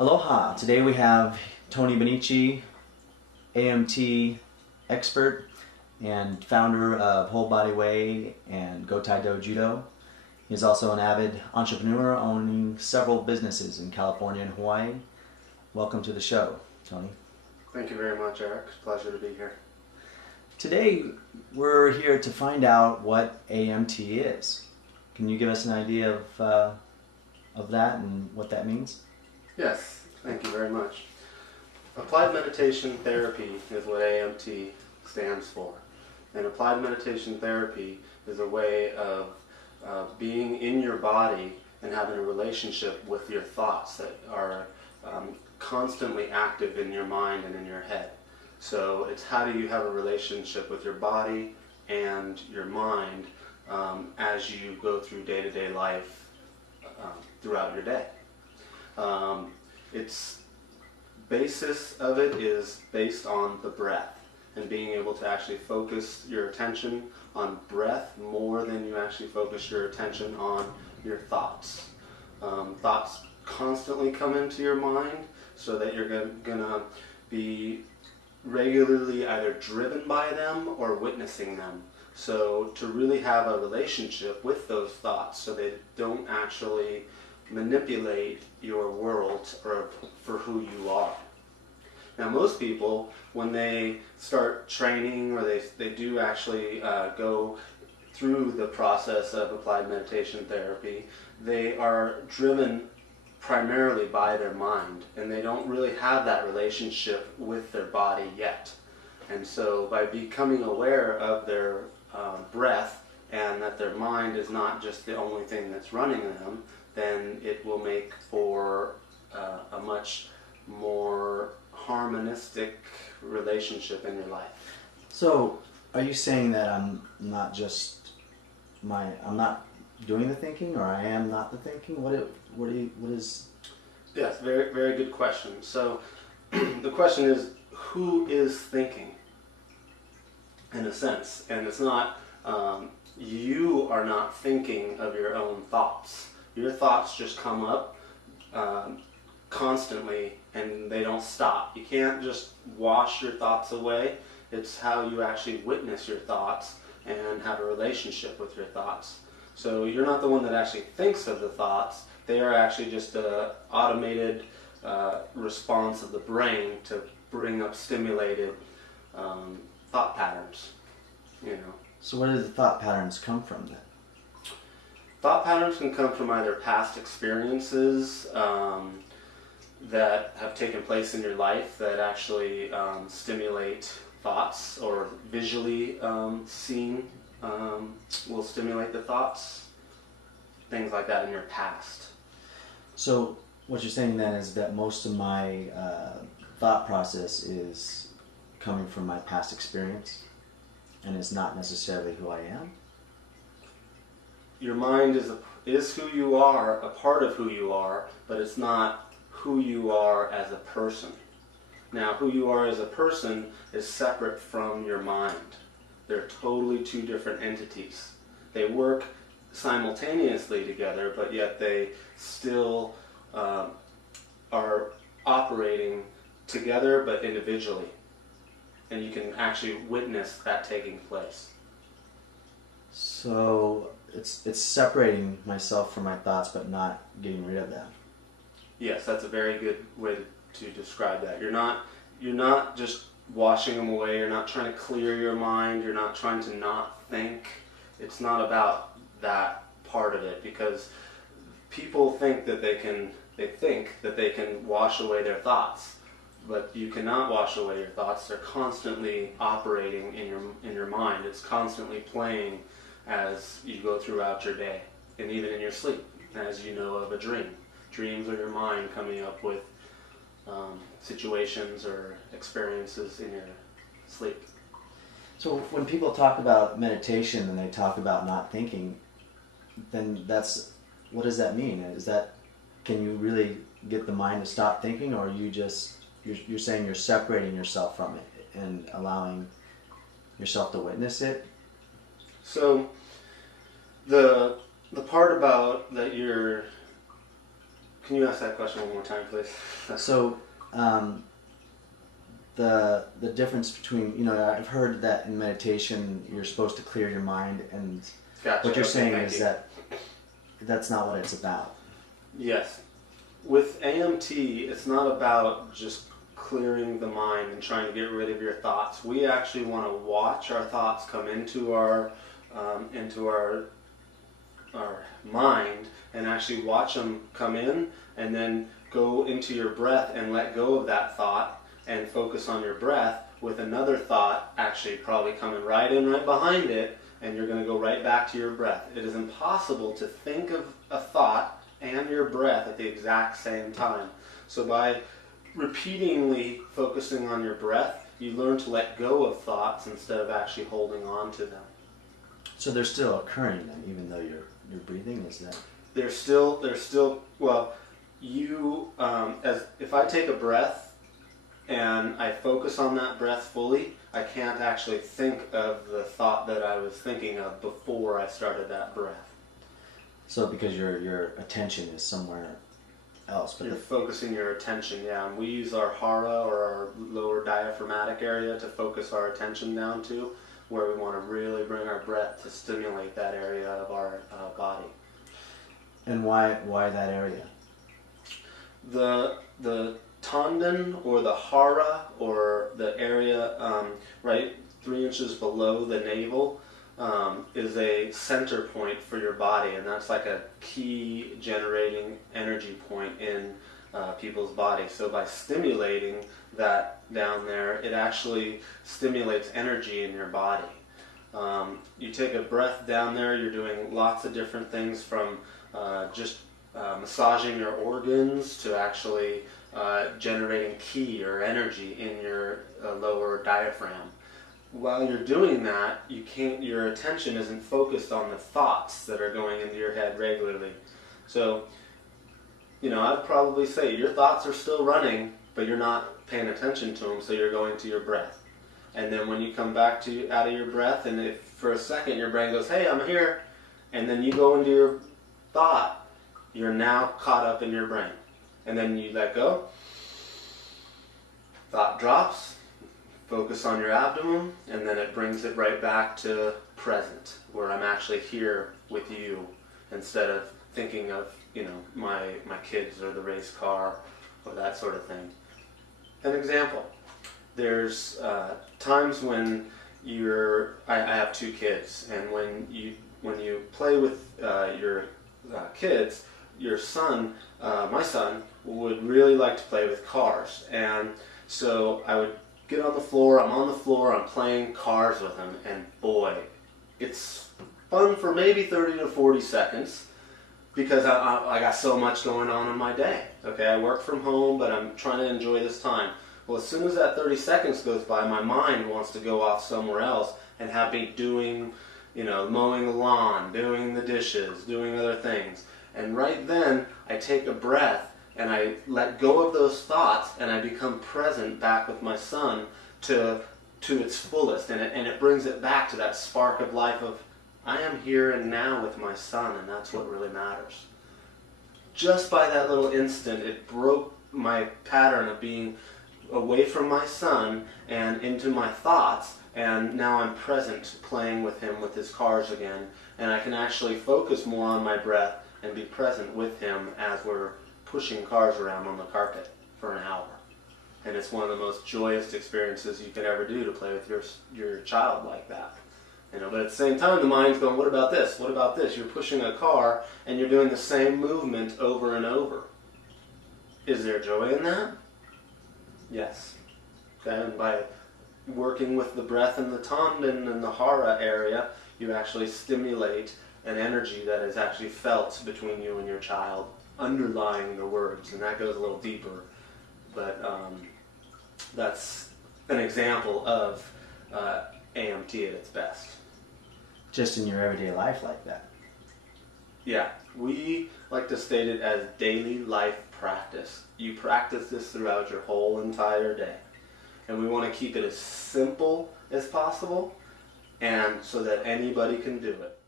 Aloha! Today we have Tony Bonnici, AMT expert and founder of Whole Body Way and Go Tai-Do Judo. He's also an avid entrepreneur owning several businesses in California and Hawaii. Welcome to the show, Tony. Thank you very much, Eric. It's a pleasure to be here. Today we're here to find out what AMT is. Can you give us an idea of that and what that means? Yes, thank you very much. Applied Meditation Therapy is what AMT stands for. And Applied Meditation Therapy is a way of being in your body and having a relationship with your thoughts that are constantly active in your mind and in your head. So it's how do you have a relationship with your body and your mind as you go through day-to-day life throughout your day. Its basis of it is based on the breath and being able to actually focus your attention on breath more than you actually focus your attention on your thoughts. Thoughts constantly come into your mind so that you're gonna be regularly either driven by them or witnessing them. So to really have a relationship with those thoughts so they don't actually manipulate your world or for who you are. Now most people, when they start training or they do actually go through the process of applied meditation therapy, they are driven primarily by their mind and they don't really have that relationship with their body yet. And so by becoming aware of their breath and that their mind is not just the only thing that's running them, then it will make for a much more harmonistic relationship in your life. So, are you saying that I'm not doing the thinking, or I am not the thinking? What is? Yes, very, very good question. So, the question is, who is thinking? In a sense, and it's not. You are not thinking of your own thoughts. Your thoughts just come up constantly and they don't stop. You can't just wash your thoughts away. It's how you actually witness your thoughts and have a relationship with your thoughts. So you're not the one that actually thinks of the thoughts. They are actually just an automated response of the brain to bring up stimulated thought patterns. You know. So where do the thought patterns come from then? Thought patterns can come from either past experiences that have taken place in your life that actually stimulate thoughts, or visually seeing will stimulate the thoughts, things like that in your past. So what you're saying then is that most of my thought process is coming from my past experience and it's not necessarily who I am? Your mind is who you are, a part of who you are, but it's not who you are as a person. Now, who you are as a person is separate from your mind. They're totally two different entities. They work simultaneously together, but yet they still are operating together but individually. And you can actually witness that taking place. So it's separating myself from my thoughts but not getting rid of them. Yes, that's a very good way to describe that. You're not just washing them away. You're not trying to clear your mind. You're not trying to not think. It's not about that part of it, because people think that they can wash away their thoughts, but you cannot wash away your thoughts. They're constantly operating in your mind. It's constantly playing as you go throughout your day, and even in your sleep, as you know of a dream. Dreams are your mind coming up with situations or experiences in your sleep. So when people talk about meditation and they talk about not thinking, then what does that mean? Can you really get the mind to stop thinking, or you're saying you're separating yourself from it and allowing yourself to witness it? So the part about that you're Can you ask that question one more time, please? So, the difference between, I've heard that in meditation you're supposed to clear your mind, and Gotcha. what you're Okay, saying thank is you. that that's not what it's about. Yes. With AMT, it's not about just clearing the mind and trying to get rid of your thoughts. We actually want to watch our thoughts come into our mind, and actually watch them come in and then go into your breath and let go of that thought and focus on your breath, with another thought actually probably coming right in right behind it, and you're going to go right back to your breath. It is impossible to think of a thought and your breath at the exact same time. So by repeatedly focusing on your breath, you learn to let go of thoughts instead of actually holding on to them. So they're still occurring then, even though you're breathing. Is that? They're still well. As if I take a breath and I focus on that breath fully, I can't actually think of the thought that I was thinking of before I started that breath. So because your attention is somewhere else, but You're focusing your attention, yeah. And we use our hara, or our lower diaphragmatic area, to focus our attention down to, where we want to really bring our breath to stimulate that area of our body. And why that area? The tendon, or the hara, or the area right 3 inches below the navel, is a center point for your body, and that's like a key generating energy point in people's bodies. So by stimulating that down there, it actually stimulates energy in your body. You take a breath down there, you're doing lots of different things, from just massaging your organs to actually generating ki, or energy, in your lower diaphragm. While you're doing that, your attention isn't focused on the thoughts that are going into your head regularly. So, I'd probably say your thoughts are still running, but you're not paying attention to them, so you're going to your breath. And then when you come back out of your breath, and if for a second your brain goes, hey, I'm here, and then you go into your thought, you're now caught up in your brain. And then you let go, thought drops, focus on your abdomen, and then it brings it right back to present, where I'm actually here with you, instead of thinking of, my kids, or the race car, or that sort of thing. An example, there's times when I have 2 kids, and when you play with your kids, your son, my son, would really like to play with cars, and so I would get on the floor, I'm playing cars with him, and boy, it's fun for maybe 30 to 40 seconds, because I got so much going on in my day. Okay, I work from home, but I'm trying to enjoy this time. Well, as soon as that 30 seconds goes by, my mind wants to go off somewhere else and have me doing, mowing the lawn, doing the dishes, doing other things. And right then, I take a breath, and I let go of those thoughts, and I become present back with my son to its fullest, and it brings it back to that spark of life of, I am here and now with my son, and that's what really matters. Just by that little instant, it broke my pattern of being away from my son and into my thoughts, and now I'm present, playing with him with his cars again, and I can actually focus more on my breath and be present with him as we're pushing cars around on the carpet for an hour. And it's one of the most joyous experiences you can ever do, to play with your child like that. But at the same time, the mind's going, what about this? What about this? You're pushing a car, and you're doing the same movement over and over. Is there joy in that? Yes. Okay, and by working with the breath and the tendon and the hara area, you actually stimulate an energy that is actually felt between you and your child, underlying the words, and that goes a little deeper. But that's an example of AMT at its best. Just in your everyday life like that. Yeah, we like to state it as daily life practice. You practice this throughout your whole entire day. And we want to keep it as simple as possible, and so that anybody can do it.